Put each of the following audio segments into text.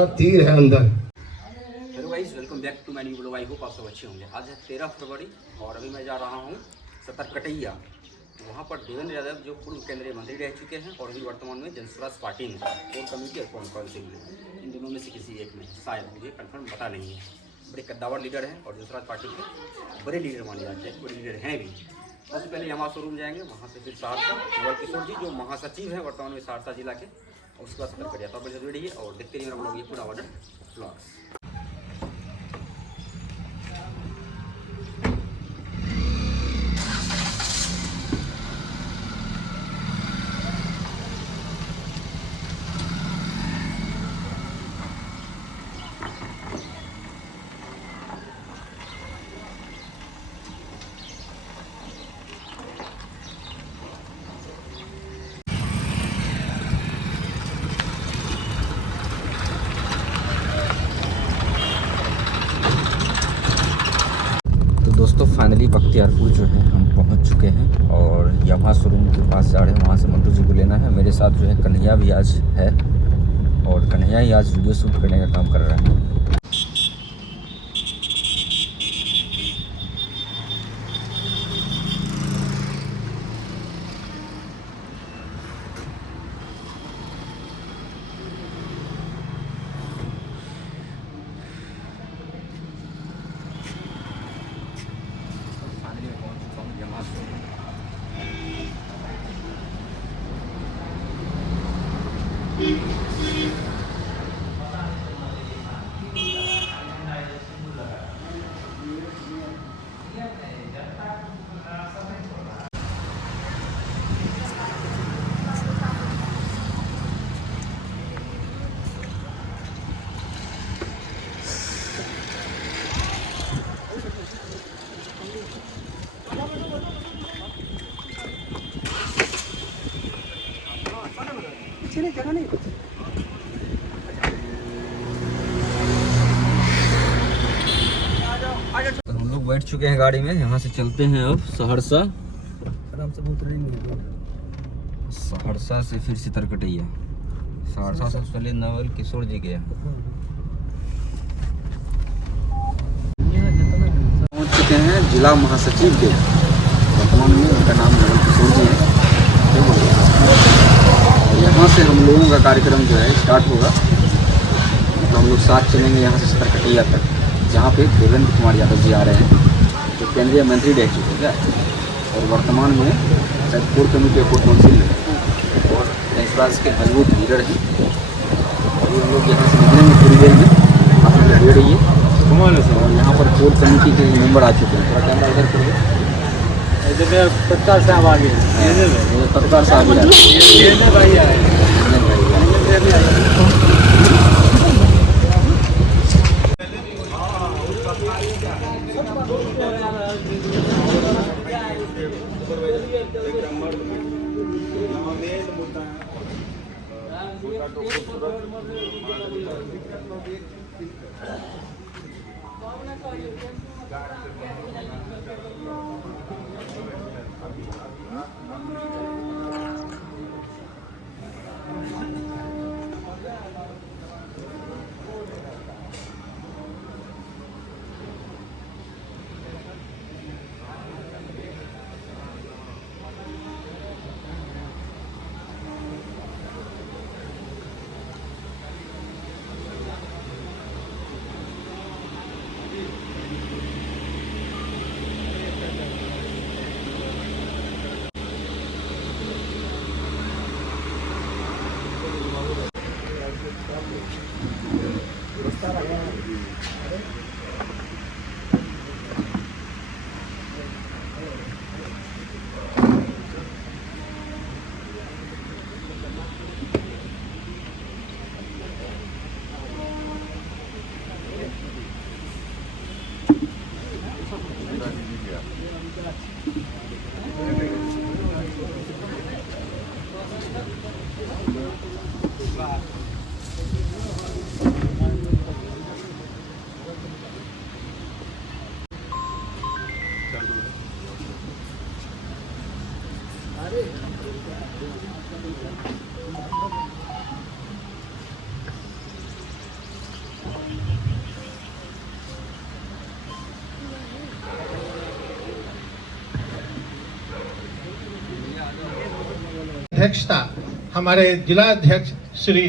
हमारा तीर है अंदर। Hello guys, welcome back to my new blog. I hope आप सब अच्छे होंगे। आज है 13 फरवरी और अभी मैं जा रहा हूँ सतरकटैया। वहाँ पर देवेंद्र यादव जो पूर्व केंद्रीय मंत्री रह चुके हैं और अभी वर्तमान में जनस्वराज पार्टी में कोर कमेटी और काउंसिल में, इन दोनों में से किसी एक में, शायद मुझे कंफर्म पता नहीं है। बड़े कद्दावर लीडर हैं और जनस्वराज पार्टी के बड़े लीडर माने जाते हैं, बड़े लीडर हैं भी। सबसे पहले यमा शोरूम जाएंगे, वहाँ से फिर सहरसा। नवल किशोर जी जो महासचिव हैं वर्तमान में सहरसा जिला के, और उसके बाद सतर्कटैया। तो आप रेडी है और देखते रहिए मेरा ब्लॉग, ये पूरा ऑर्डर ब्लॉग्स। दोस्तों फाइनली बख्तियारपुर जो है हम पहुंच चुके हैं और यामाहा शोरूम के पास जा रहे हैं। वहाँ से मंटू जी को लेना है। मेरे साथ जो है कन्हैया भी आज है और कन्हैया ही आज वीडियो शूट करने का काम कर रहा है। जगह नहीं। तो हम लोग बैठ चुके हैं गाड़ी में। यहाँ से चलते हैं अब सहरसा। आराम से बहुत नहीं। सहरसा से फिर सतरकटैया। सहरसा से पहले नवल किशोर जी गया। पहुँच चुके हैं जिला महासचिव के। वर्तमान में उनका नाम नवल किशोर जी है। यहाँ से हम लोगों का कार्यक्रम जो है स्टार्ट होगा। तो हम लोग साथ चलेंगे यहाँ से सतरकटैया तक, जहाँ पे देवेंद्र कुमार यादव जी आ रहे हैं जो केंद्रीय मंत्री रह चुके हैं और वर्तमान में शायद कोर कमेटी और काउंसिल में और जनस्वराज के मजबूत लीडर हैं। और हम लोग यहाँ से निकलेंगे थोड़ी देर में। आप लोग रेडी रहिए। और यहाँ पर कोर कमेटी के मेंबर आ चुके हैं। थोड़ा कैमरा इधर करिए। पत्थर साहब आ गए। पत्रकार साहब भाई आए। अध्यक्षता हमारे जिला अध्यक्ष श्री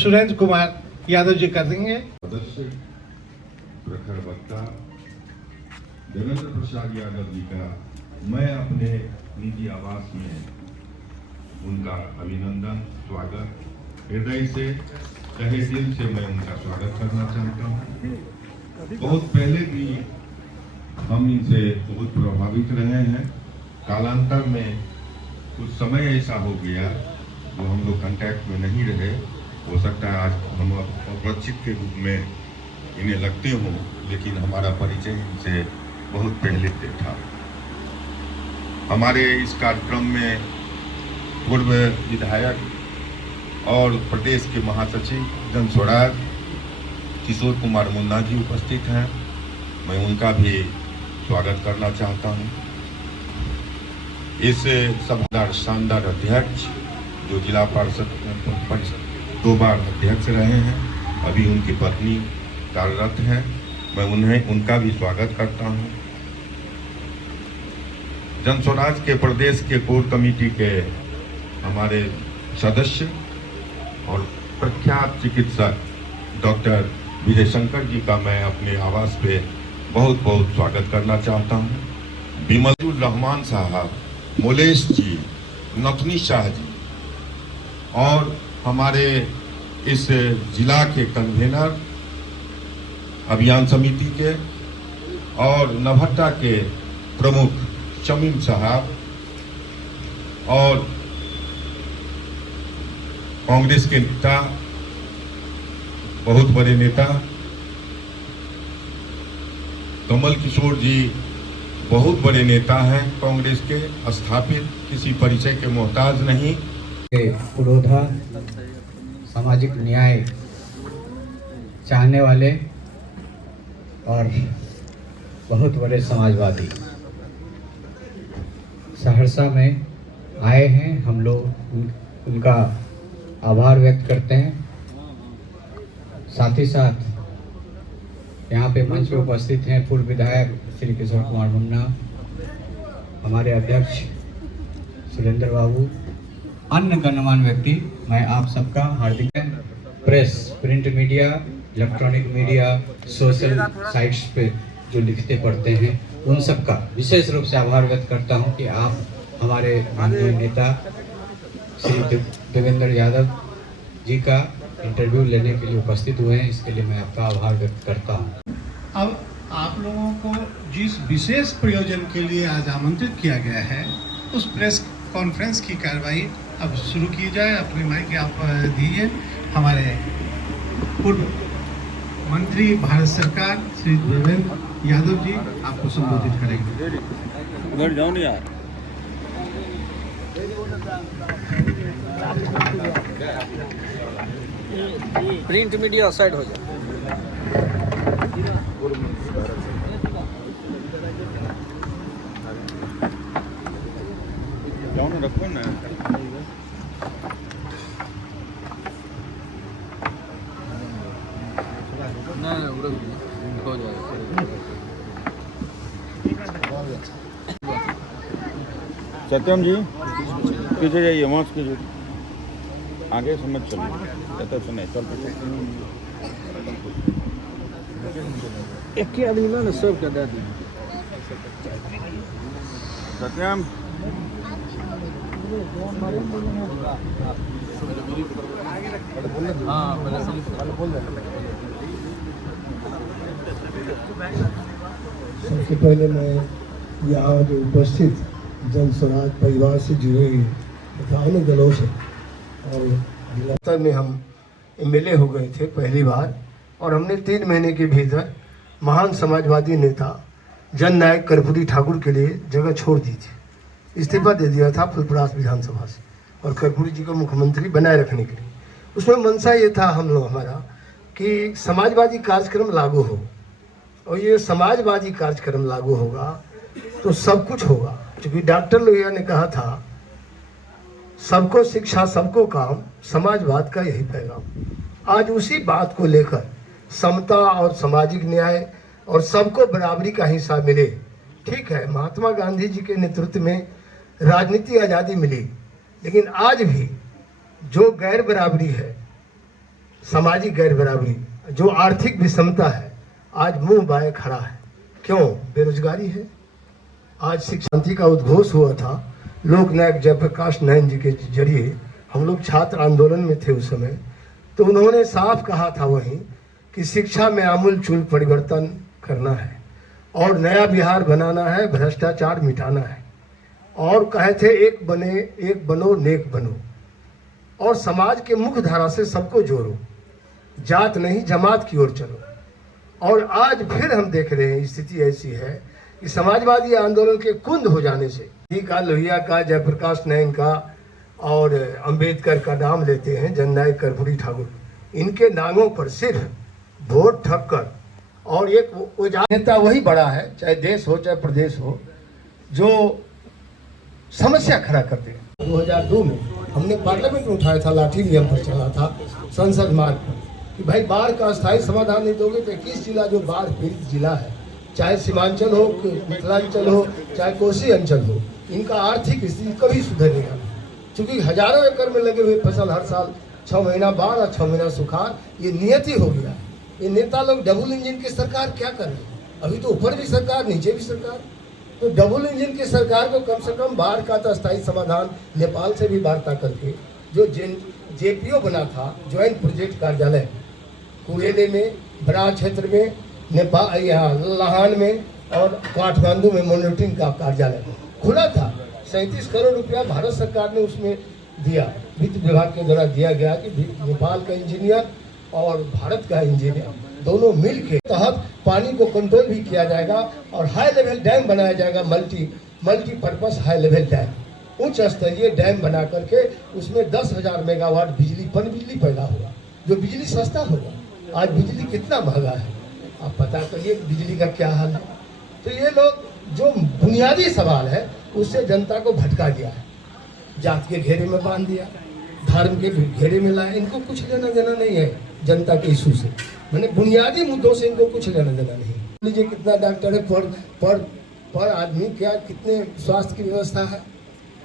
सुरेंद्र कुमार यादव जी कर देंगे। सदस्य प्रखर वक्ता देवेंद्र प्रसाद यादव जी का मैं अपने निजी आवास में उनका अभिनंदन स्वागत हृदय से तहे दिल से मैं उनका स्वागत करना चाहता हूँ। बहुत पहले भी हम इनसे बहुत प्रभावित रहे हैं। कालांतर में कुछ समय ऐसा हो गया जो हम लोग कांटेक्ट में नहीं रहे। हो सकता है आज हम अपरिचित के रूप में इन्हें लगते हों, लेकिन हमारा परिचय इनसे बहुत पहले से था। हमारे इस कार्यक्रम में पूर्व विधायक और प्रदेश के महासचिव जन स्वराज किशोर कुमार मुन्ना जी उपस्थित हैं। मैं उनका भी स्वागत करना चाहता हूं। इस सभादार शानदार अध्यक्ष जो जिला परिषद 2 बार अध्यक्ष रहे हैं, अभी उनकी पत्नी कार्यरत हैं, मैं उनका भी स्वागत करता हूं। जन स्वराज के प्रदेश के कोर कमेटी के हमारे सदस्य और प्रख्यात चिकित्सक डॉक्टर विजय शंकर जी का मैं अपने आवास पे बहुत बहुत स्वागत करना चाहता हूं। बिमलुर रहमान साहब, मोलेश जी, नथनी शाह जी और हमारे इस जिला के कन्वेनर अभियान समिति के और नवहट्टा के प्रमुख शमीम साहब और कांग्रेस के नेता, बहुत बड़े नेता कमल किशोर जी, बहुत बड़े नेता हैं कांग्रेस के, स्थापित, किसी परिचय के मोहताज नहीं। पुरोधा सामाजिक न्याय चाहने वाले और बहुत बड़े समाजवादी सहरसा में आए हैं। हम लोग उनका आभार व्यक्त करते हैं। साथ ही साथ यहाँ पे मंच पे उपस्थित हैं पूर्व विधायक श्री किशोर कुमार मुन्ना, हमारे अध्यक्ष सुरेंद्र बाबू, अन्य गणमान्य व्यक्ति। मैं आप सबका हार्दिक press, print media, electronic media, social sites पे जो लिखते पढ़ते हैं, उन सबका विशेष रूप से आभार व्यक्त करता हूं कि आप हमारे माननीय नेता श्री देवेंद्र यादव जी का इंटरव्यू लेने के लिए उपस्थित हुए हैं। इसके लिए मैं आपका आभार व्यक्त करता हूं। अब आप लोगों को जिस विशेष प्रयोजन के लिए आज आमंत्रित किया गया है, उस प्रेस कॉन्फ्रेंस की कार्रवाई अब शुरू की जाए। अपनी माइक आप दीजिए। हमारे पूर्व मंत्री भारत सरकार श्री देवेंद्र यादव जी आपको संबोधित करेंगे। उधर जाओ नहीं यार। प्रिंट मीडिया साइड हो जाए। जाओ ना, रखो ना। हो जाएगा। सत्यम जी पीछे जाइए, वहाँ से पीछे आगे समझ चलिए, कहते सुने चल एक आदमी ना सब का दे दी। सत्यम सबसे पहले मैं यहाँ जो उपस्थित जन स्वराज परिवार से जुड़े तथा अन्य दलों से और जिला में हम एमएलए हो गए थे पहली बार, और हमने 3 महीने के भीतर महान समाजवादी नेता जननायक कर्पूरी ठाकुर के लिए जगह छोड़ दी थी। इस्तीफा दे दिया था फुलपरास विधानसभा से और कर्पूरी जी को मुख्यमंत्री बनाए रखने के लिए। उसमें मंशा ये था हम लोग हमारा कि समाजवादी कार्यक्रम लागू हो, और ये समाजवादी कार्यक्रम लागू होगा तो सब कुछ होगा। क्योंकि डॉक्टर लोहिया ने कहा था सबको शिक्षा सबको काम, समाजवाद का यही पैगाम। आज उसी बात को लेकर समता और सामाजिक न्याय और सबको बराबरी का हिस्सा मिले। ठीक है, महात्मा गांधी जी के नेतृत्व में राजनीति आज़ादी मिली, लेकिन आज भी जो गैर बराबरी है, सामाजिक गैर बराबरी, जो आर्थिक विषमता है, आज मुंह बाए खड़ा है। क्यों? बेरोजगारी है। आज शिक्षा क्रांति का उद्घोष हुआ था लोकनायक जयप्रकाश नारायण जी के जरिए। हम लोग छात्र आंदोलन में थे उस समय, तो उन्होंने साफ कहा था वहीं कि शिक्षा में आमूलचूल परिवर्तन करना है और नया बिहार बनाना है, भ्रष्टाचार मिटाना है। और कहे थे एक बनो नेक बनो, और समाज के मुख्य धारा से सबको जोड़ो, जात नहीं जमात की ओर चलो। और आज फिर हम देख रहे हैं स्थिति ऐसी है कि समाजवादी आंदोलन के कुंद हो जाने से का, लोहिया का, जयप्रकाश नारायण का और अंबेडकर का नाम लेते हैं, जननायक कर्पूरी ठाकुर, इनके नामों पर सिर्फ वोट ठग कर और एक नेता वही बड़ा है, चाहे देश हो चाहे प्रदेश हो, जो समस्या खड़ा करते हैं। 2002 में हमने पार्लियामेंट में उठाया था, लाठी नियम पर चला था संसद मार्ग पर, कि भाई बाढ़ का अस्थायी समाधान नहीं दोगे तो 21 जिला जो बाढ़ पीड़ित जिला है, चाहे सीमांचल हो, मिथिलांचल हो, चाहे कोसी अंचल हो, इनका आर्थिक स्थिति कभी सुधरेगा। क्योंकि हजारों एकड़ में लगे हुए फसल हर साल 6 महीना बाढ़ और 6 महीना सुखाड़, ये नियति हो गया। ये नेता लोग डबल इंजन की सरकार क्या कर रहे हैं? अभी तो ऊपर भी सरकार, नीचे भी सरकार। तो डबल इंजन की सरकार को कम से कम बाढ़ का तो अस्थायी समाधान नेपाल से भी वार्ता करके, जो JPO बना था, ज्वाइंट प्रोजेक्ट कार्यालय, कुरेले में, बराज क्षेत्र में, नेपाल यहाँ लाहन में और काठमांडू में मॉनिटरिंग का कार्यालय खुला था। 37 करोड़ रुपया भारत सरकार ने उसमें दिया, वित्त विभाग के द्वारा दिया गया कि नेपाल का इंजीनियर और भारत का इंजीनियर दोनों मिल के तहत पानी को कंट्रोल भी किया जाएगा और हाई लेवल डैम बनाया जाएगा, मल्टीपर्पज हाई लेवल डैम, उच्च स्तरीय डैम बना करके उसमें 10,000 मेगावाट बिजली पैदा होगा, जो बिजली सस्ता होगा। आज बिजली कितना महंगा है, आप पता करिए बिजली का क्या हाल है। तो ये लोग जो बुनियादी सवाल है उससे जनता को भटका दिया है, जात के घेरे में बांध दिया, धर्म के घेरे में लाया। इनको कुछ लेना देना नहीं है जनता के इशू से, मैंने बुनियादी मुद्दों से इनको कुछ लेना देना नहीं। लीजिए कितना डॉक्टर है पर आदमी, क्या कितने स्वास्थ्य की व्यवस्था है,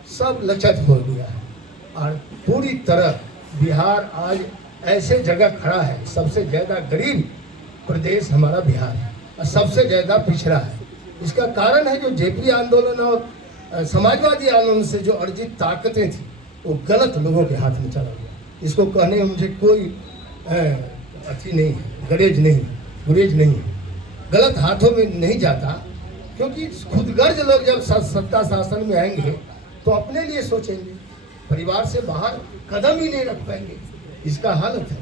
सब लचत हो गया है। और पूरी तरह बिहार आज ऐसे जगह खड़ा है, सबसे ज़्यादा गरीब प्रदेश हमारा बिहार है और सबसे ज़्यादा पिछड़ा है। इसका कारण है जो JP आंदोलन और समाजवादी आंदोलन से जो अर्जित ताकतें थी वो गलत लोगों के हाथ में चला गया। इसको कहने में मुझे कोई अथी नहीं है, गुरेज नहीं है, गलत हाथों में नहीं जाता। क्योंकि खुदगर्ज लोग जब सत्ता शासन में आएंगे तो अपने लिए सोचेंगे, परिवार से बाहर कदम ही नहीं रख पाएंगे। इसका हालत है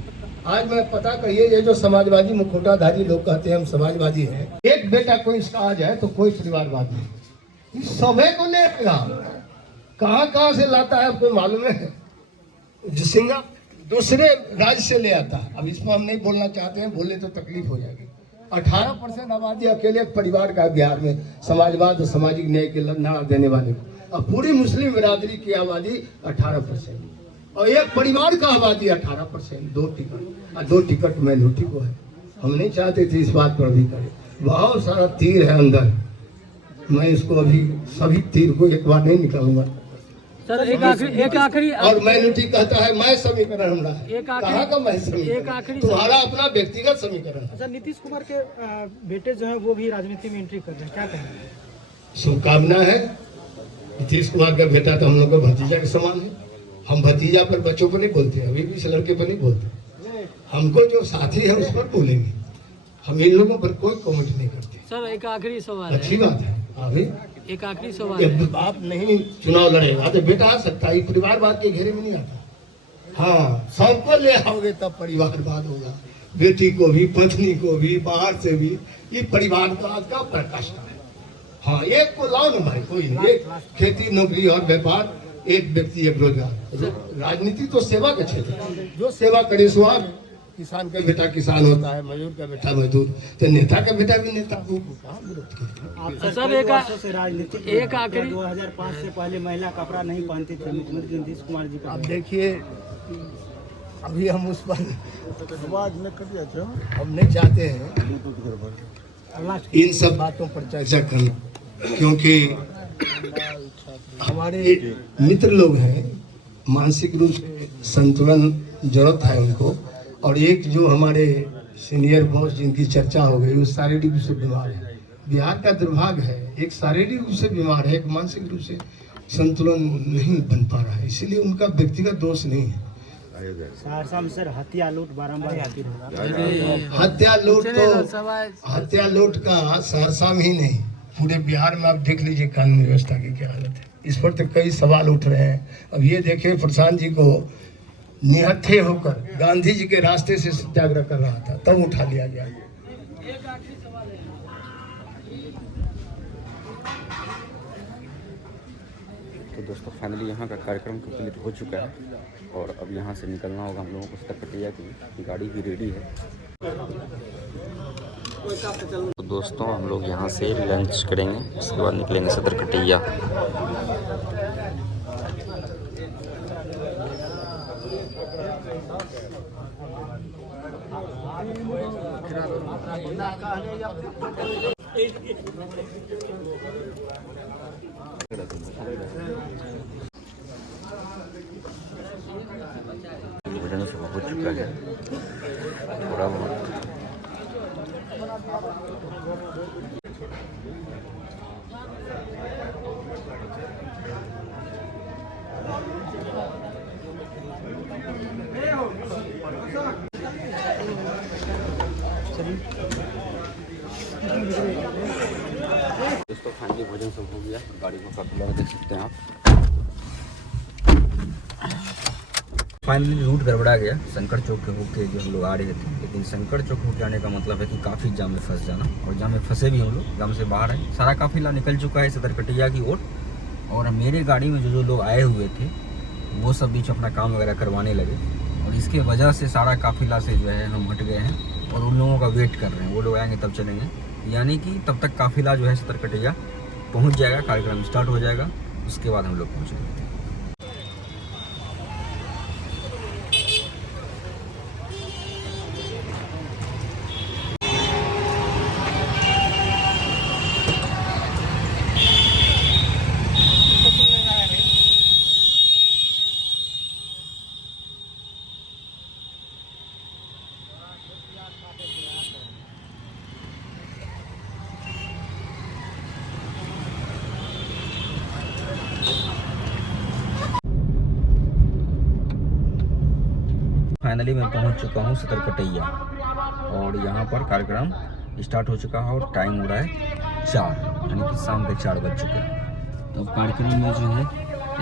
आज। मैं पता करिए, ये जो समाजवादी मुखौटाधारी लोग कहते हैं हम समाजवादी हैं, एक बेटा कोई इसका आ जाए तो कोई परिवारवाद नहीं, सभी को लेगा। कहाँ से लाता है आपको मालूम है? सिंगा दूसरे राज्य से ले आता है। अब इसको हम नहीं बोलना चाहते हैं, बोले तो तकलीफ हो जाएगी। 18% आबादी अकेले एक परिवार का बिहार में और सामाजिक न्याय के नारा देने वाले, और पूरी मुस्लिम बिरादरी की आबादी 18% और एक परिवार का आबादी 18%, 2 टिकट और 2 टिकट माइनॉरिटी को है। हम नहीं चाहते थे इस बात पर भी करें, बहुत सारा तीर है अंदर, मैं इसको अभी सभी तीर को एक बार नहीं निकालूंगा। सर एक आखिरी और माइनॉरिटी कहता है मैं समीकरण हमारा है, कहाँ का मैं समीकरण, तुम्हारा अपना व्यक्तिगत समीकरण है। अच्छा, नीतीश कुमार के बेटे जो है वो भी राजनीति में एंट्री कर रहे हैं, क्या कहेंगे? शुभकामना है। नीतीश कुमार का बेटा तो हम लोग का भतीजा के समान है। हम भतीजा पर बच्चों पर नहीं बोलते, अभी भी इस लड़के पर नहीं बोलते। हमको जो साथी है उस पर बोलेंगे, हम इन लोगों पर कोई कमेंट नहीं करते। सर एक आखिरी सवाल, अच्छी बात है। अभी एक आखिरी सवाल है। आप नहीं चुनाव लड़ेगा तो बेटा आ सकता है, परिवारवाद के घेरे में नहीं आता। हाँ, सबको ले आओगे तब परिवारवाद होगा, बेटी को भी, पत्नी को भी, बाहर से भी, ये परिवारवाद का प्रकाशन है। हाँ, एक को लाओ ना भाई, कोई नहीं, एक खेती नौकरी और व्यापार, एक व्यक्ति एक रोजगार। राजनीति तो सेवा का क्षेत्र है, जो सेवा करे सो आगे। किसान का बेटा किसान होता है, मजदूर का बेटा मजदूर, तो नेता का बेटा भी नेता। सर एक आखिरी 2005 से पहले महिला कपड़ा नहीं पहनती थी मुख्यमंत्री नीतीश कुमार जी का। अब देखिए, अभी हम उस पर हम नहीं चाहते हैं इन सब बातों पर चर्चा करना, क्योंकि हमारे मित्र लोग हैं मानसिक रूप से संतुलन जरूरत है उनको। और एक जो हमारे सीनियर बॉस जिनकी चर्चा हो गई वो शारीरिक रूप से बीमार है। बिहार का दुर्भाग्य है, एक शारीरिक रूप से बीमार है, एक मानसिक रूप से संतुलन नहीं बन पा रहा है, इसीलिए उनका व्यक्तिगत दोष नहीं है। सहरसा में सर हत्या लूट बारंबार आती रही। हत्या लूट का सहरसा में ही नहीं, पूरे बिहार में आप देख लीजिए कानून व्यवस्था की क्या हालत है। इस पर तो कई सवाल उठ रहे हैं। अब ये देखिए प्रशांत जी को निहत्थे होकर गांधी जी के रास्ते से सत्याग्रह कर रहा था, तब उठा लिया गया। तो दोस्तों फाइनली यहाँ का कार्यक्रम कंप्लीट हो चुका है और अब यहाँ से निकलना होगा हम लोगों को। सतरकटिया की गाड़ी भी रेडी है। तो दोस्तों हम लोग यहाँ से लंच करेंगे, उसके बाद निकलेंगे सतरकटिया। भोजन सब हो चुका है थोड़ा बहुत। दोस्तों फाइनली भोजन सब हो गया। गाड़ी को काफी लगा देख सकते हैं आप। फाइनली रूट गड़बड़ा गया। शंकर चौक के होके जो हम लोग आ रहे थे, लेकिन शंकर चौक हो जाने का मतलब है कि काफ़ी जाम में फंस जाना, और जाम में फंसे भी हम लोग। जाम से बाहर है, सारा काफिला निकल चुका है सतरकटिया की ओर। और मेरे गाड़ी में जो लोग आए हुए थे वो सब बीच अपना काम वगैरह करवाने लगे, और इसके वजह से सारा काफिला से जो है हम हट गए हैं और उन लोगों का वेट कर रहे हैं। वो लोग आएंगे तब चलेंगे, यानी कि तब तक काफिला जो है सतरकटिया पहुँच जाएगा, कार्यक्रम स्टार्ट हो जाएगा, उसके बाद हम लोग पहुँचेंगे। फाइनली मैं पहुंच चुका हूं सतरकटिया, और यहां पर कार्यक्रम स्टार्ट हो चुका है और टाइम हो रहा है 4, यानी कि शाम के 4 बज चुके हैं। तो कार्यक्रम में जो है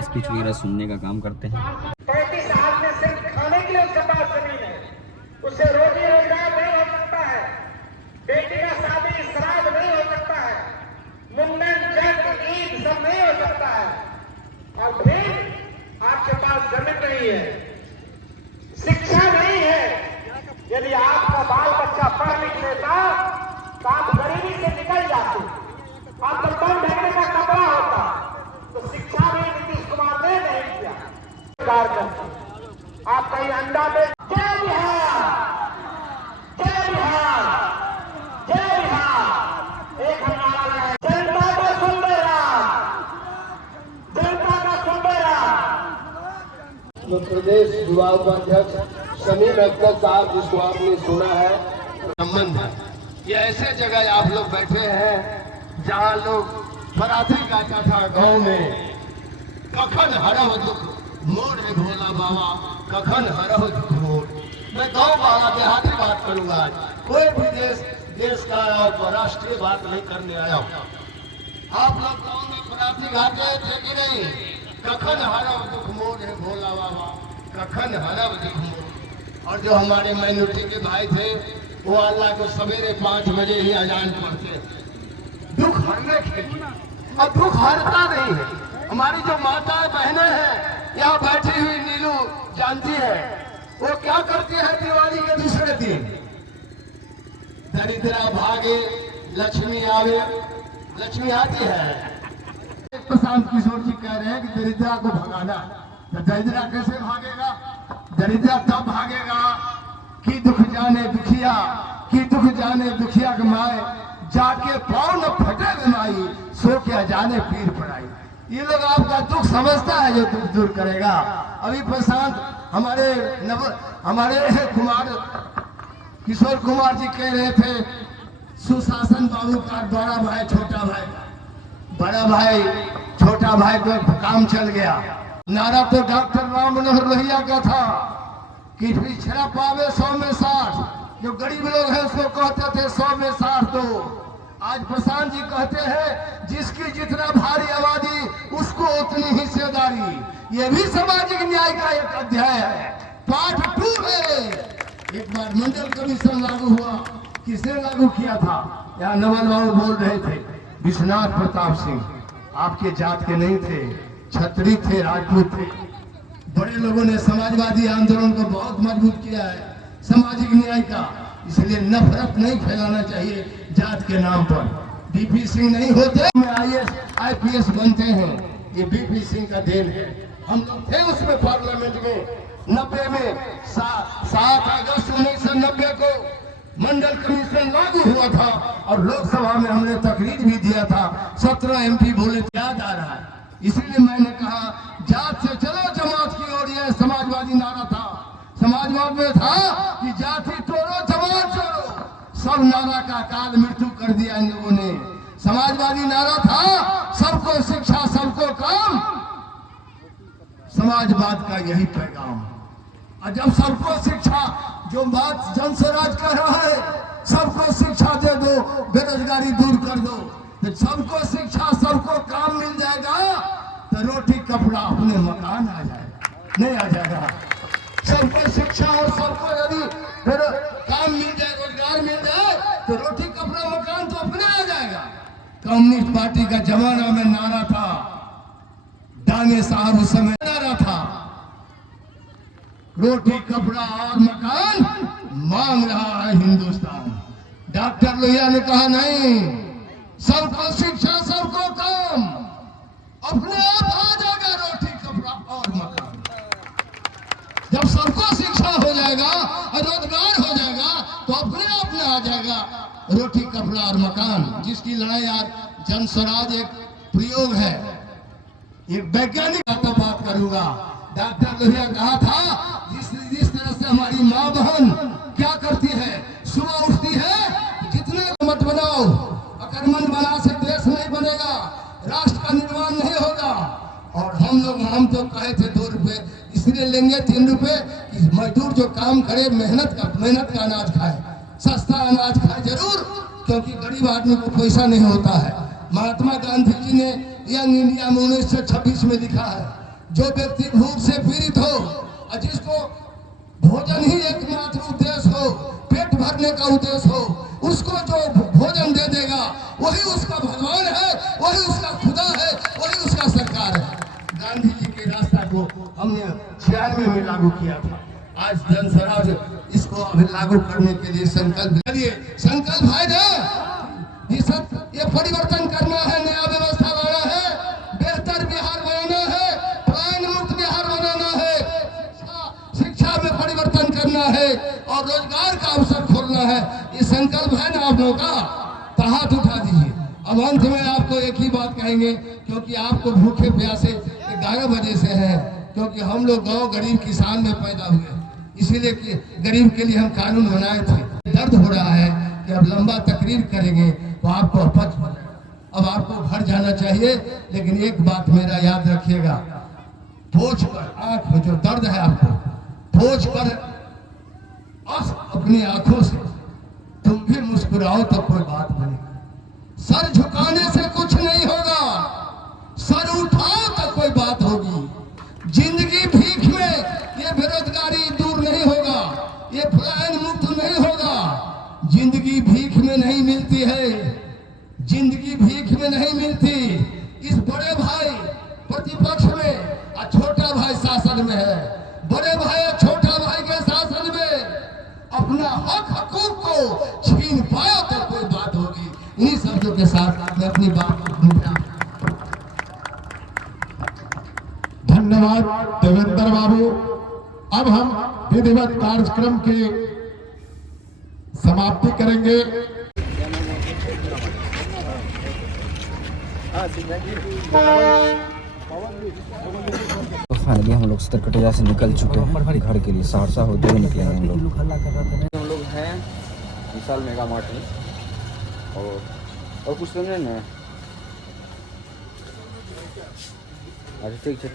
स्पीच वगैरह सुनने का काम करते हैं। 35 साल में सिर्फ खाने के लिए उसके पास जमीन है, उससे रोजी रोजगार नहीं हो सकता है, बेटी का शादी श्राद्ध नहीं हो सकता है, मुंडन जग ईद सब नहीं हो सकता है, और फिर आपके पास जमीन नहीं है, शिक्षा नहीं है। यदि आपका बाल बच्चा पढ़ लिख लेता तो आप गरीबी से निकल जाते, आपका कम ढकने का कपड़ा होता। तो शिक्षा भी नीतीश कुमार ने नहीं किया। आप कहीं अंडा में जय बिहार, जय बिहार, जय बिहार, एक हमारा है जनता का सुंदर राम, जनता का सुंदर राम। प्रदेश युवा उपाध्यक्ष समीर अख्तर साहब, जिसको आपने सुना है, संबंध है। ये ऐसे जगह आप लोग बैठे हैं जहाँ लोग बराती गाता था गांव में, कखन हरह दुख मोर रे भोला बाबा, कखन हरह दुख मोर। मैं गाँव वाला देहाती बात करूंगा आज, कोई भी देश का और राष्ट्रीय बात नहीं करने आया हूँ। आप लोग गाँव में बराती गाते थे कि नहीं? कखन हरह दुख मोर रे भोला बाबा, कखन हरह दुख मोर। और जो हमारे माइनॉरिटी के भाई थे वो अल्लाह को सवेरे 5 बजे ही अजान पढ़ते, दुख हरने के लिए। अब दुख हरता नहीं है। हमारी जो माताएं बहनें हैं यहाँ बैठी हुई, नीलू जानती है, वो क्या करती है दिवाली के दूसरे दिन? दरिद्रा भागे लक्ष्मी आवे, लक्ष्मी आती है। प्रशांत किशोर जी कह रहे हैं कि दरिद्रा को भगाना, तो दरिद्रा कैसे भागेगा? दरिद्रा तब भागेगा कि दुख जाने दुखिया, कि दुख जाने दुखिया कमाए, जाके पाँव न फटे बिनाई, सो क्या जाने पीर पड़ाई। ये लोग आपका दुख समझता है जो दुख दूर करेगा। अभी प्रशांत हमारे किशोर कुमार जी कह रहे थे सुशासन बाबू का बड़ा भाई छोटा भाई, बड़ा भाई छोटा भाई को काम चल गया। नारा तो डॉक्टर राम मनोहर लोहिया का था कि पिछड़ा पावे 100 में 60, जो गरीब लोग हैं उसको कहते थे 100 में 60 दो। आज प्रशांत जी कहते हैं जिसकी जितना भारी आबादी उसको उतनी हिस्सेदारी। ये भी सामाजिक न्याय का एक अध्याय है, पार्ट 2 है। एक बार मंडल कमीशन लागू हुआ, किसने लागू किया था? यहाँ नवल बाबू बोल रहे थे, विश्वनाथ प्रताप सिंह। आपके जात के नहीं थे, छत्री थे, राजपूत थे। बड़े लोगों ने समाजवादी आंदोलन को बहुत मजबूत किया है, सामाजिक न्याय का। इसलिए नफरत नहीं फैलाना चाहिए जात के नाम पर। बीपी सिंह नहीं होते IAS IPS बनते हैं, ये बीपी सिंह का देन है। हम लोग थे उसमें पार्लियामेंट में 90 में 7 अगस्त 1990 को मंडल कमीशन लागू हुआ था और लोकसभा में हमने तकरीर भी दिया था। 17 MP बोले, याद आ रहा है। इसीलिए मैंने कहा जात से चलो जमात की ओर। यह समाजवादी नारा था, समाजवाद में था कि जाति तोड़ो जमात छोड़ो। सब नारा का काल मृत्यु कर दिया इन लोगों ने। समाजवादी नारा था सबको शिक्षा सबको काम, समाजवाद का यही पैगाम। और जब सबको शिक्षा, जो बात जन स्वराज कर रहा है, सबको शिक्षा दे दो, बेरोजगारी दूर कर दो, तो सबको शिक्षा सबको काम मिल जाएगा तो रोटी कपड़ा अपने मकान आ जाएगा, नहीं आ जाएगा। सबको शिक्षा और सबको यदि फिर काम मिल जाए, रोजगार मिल जाए तो रोटी कपड़ा मकान तो अपने आ जाएगा। कम्युनिस्ट पार्टी का जमाना में नारा था, दाने साहब उस समय नारा था, रोटी कपड़ा और मकान मांग रहा है हिंदुस्तान। डॉक्टर लोहिया ने कहा नहीं, सबको शिक्षा सबको काम, अपने आप आ जाएगा रोटी कपड़ा और मकान। जब सबको शिक्षा हो जाएगा और रोजगार हो जाएगा तो अपने आप में आ जाएगा रोटी कपड़ा और मकान। जिसकी लड़ाई आज जन स्वराज एक प्रयोग है, एक वैज्ञानिक का बात करूंगा। डॉक्टर लोहिया कहा था जिस तरह से हमारी माँ बहन क्या करती है, सुबह उठती है, जितने मत बनाओ, अकर्मण बना से देश नहीं बनेगा, राष्ट्र का निर्माण नहीं होगा। और हम तो कहे थे 2 रुपए इसलिए लेंगे 3 रुपए कि मजदूर जो काम करे मेहनत का अनाज खाए, सस्ता अनाज खाए जरूर, क्योंकि गरीब आदमी को पैसा नहीं होता है। महात्मा गांधी जी ने यंग इंडिया में 1926 में लिखा है, जो व्यक्ति भूख से पीड़ित हो और जिसको भोजन ही एकमात्र उद्देश्य हो, पेट भरने का उद्देश्य हो, उसको जो भोजन दे देगा वही उसका भगवान है, वही उसका खुदा है, वही उसका सरकार है। गांधी जी के रास्ता को हमने 96 में लागू किया था। आज जन स्वराज इसको अभी लागू करने के लिए संकल्प भाई ये परिवर्तन करना है, नया व्यवस्था लाना है, बेहतर बिहार बनाना है, पलायन मुक्त बिहार बनाना है, शिक्षा में परिवर्तन करना है और रोजगार का अवसर खोलना है। ये संकल्प है ना आप लोगों का, तो हाथ उठा दीजिए। अब अंत में आपको एक ही बात कहेंगे, क्योंकि आपको भूखे प्यासे 11 बजे से है, क्योंकि हम लोग गांव गरीब किसान में पैदा हुए, इसीलिए कि गरीब के लिए हम कानून बनाए थे। दर्द हो रहा है कि अब लंबा तकरीर करेंगे तो आपको अपच हो जाएगा। अब आपको घर जाना चाहिए, लेकिन एक बात मेरा याद रखिएगा, पोंछ पर आंख में जो दर्द है आपको पोंछ पर अपनी आंखों से तुम भी मुस्कुराओ तो कोई बात बनेगी। सर झुकाने से कुछ नहीं होगा, सर उठाओ तो कोई बात होगी। जिंदगी भीख में ये बेरोजगारी दूर नहीं होगा, ये पलायन मुक्त नहीं होगा। जिंदगी भीख में नहीं मिलती है, जिंदगी भीख में नहीं मिलती। इस बड़े भाई प्रतिपक्ष में और छोटा भाई शासन में है, बड़े भाई और छोटा भाई के शासन में अपना हक हकूक को छीन पाया तो कोई बात होगी। इन्हीं शब्दों के साथ मैं अपनी बात दूंगा। धन्यवाद देवेंद्र बाबू। अब हम विधिवत कार्यक्रम की समाप्ति करेंगे। हाँ तो फाइनली हम लोग सतरकटिया से निकल चुके हैं घर के लिए। सहरसा होते हुए निकले हैं हम लोग हैं विशाल मेगा मार्ट में। और कुछ लेने ना? अच्छा ठीक है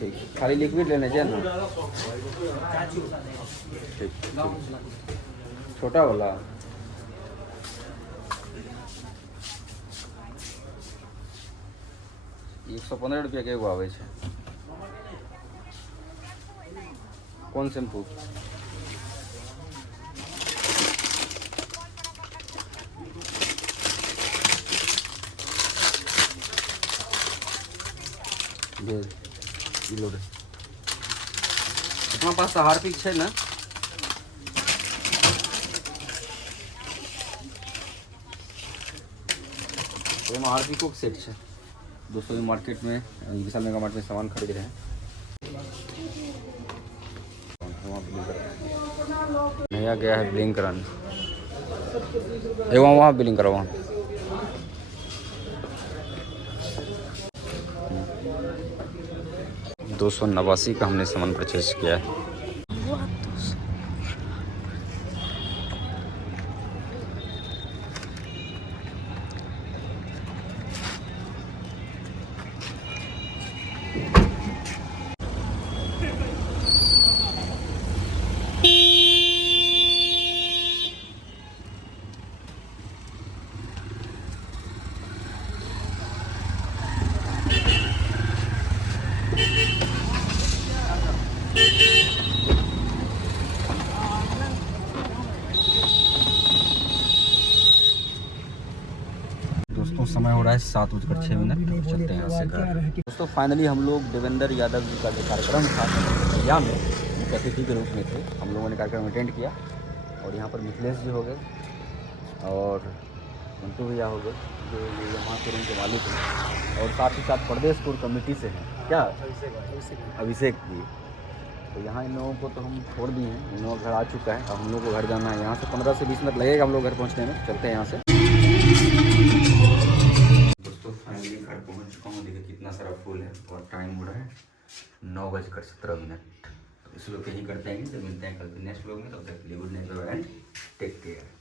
ठीक, खाली लिक्विड लेने चाहिए ना? ठीक, छोटा वाला ₹115 के एगो आवे छै। कौन शैम्पू? अपना पास हार्पिक है ना? हार्पिको के सेट है। दोस्तों मार्केट में विशाल मेगा मार्ट में सामान खरीद रहे हैं। नया गया है बिलिंग कराने। एवं वहाँ बिलिंग करा वहाँ 289 का हमने सामान परचेज किया है। दोस्तों समय हो रहा है 7:06। चलते हैं यहाँ से घर। दोस्तों फाइनली हम लोग देवेंद्र यादव जी का जो कार्यक्रम था या में मुख्य अतिथि के रूप में थे। हम लोगों ने कार्यक्रम अटेंड किया और यहाँ पर मिथिलेश जी हो गए और मंटू भैया हो गए जो यहाँ के रूम के मालिक हैं और साथ ही साथ प्रदेश कोर कमेटी से हैं क्या अभिषेक जी। तो यहाँ इन लोगों को तो हम छोड़ दिए हैं। इन लोगों का घर आ चुका है। अब हम लोग को घर जाना है। यहाँ से 15 से 20 मिनट लगेगा हम लोग घर पहुँचने में। चलते हैं यहाँ से। दोस्तों फाइनली घर पहुँच चुका हूँ। देखिए कितना सारा फूल है और टाइम हो रहा है 9:17। तो इस लोग यही करते हैं। तो मिलते हैं कल के नेक्स्ट व्लॉग में। तब तक के लिए good night and take care.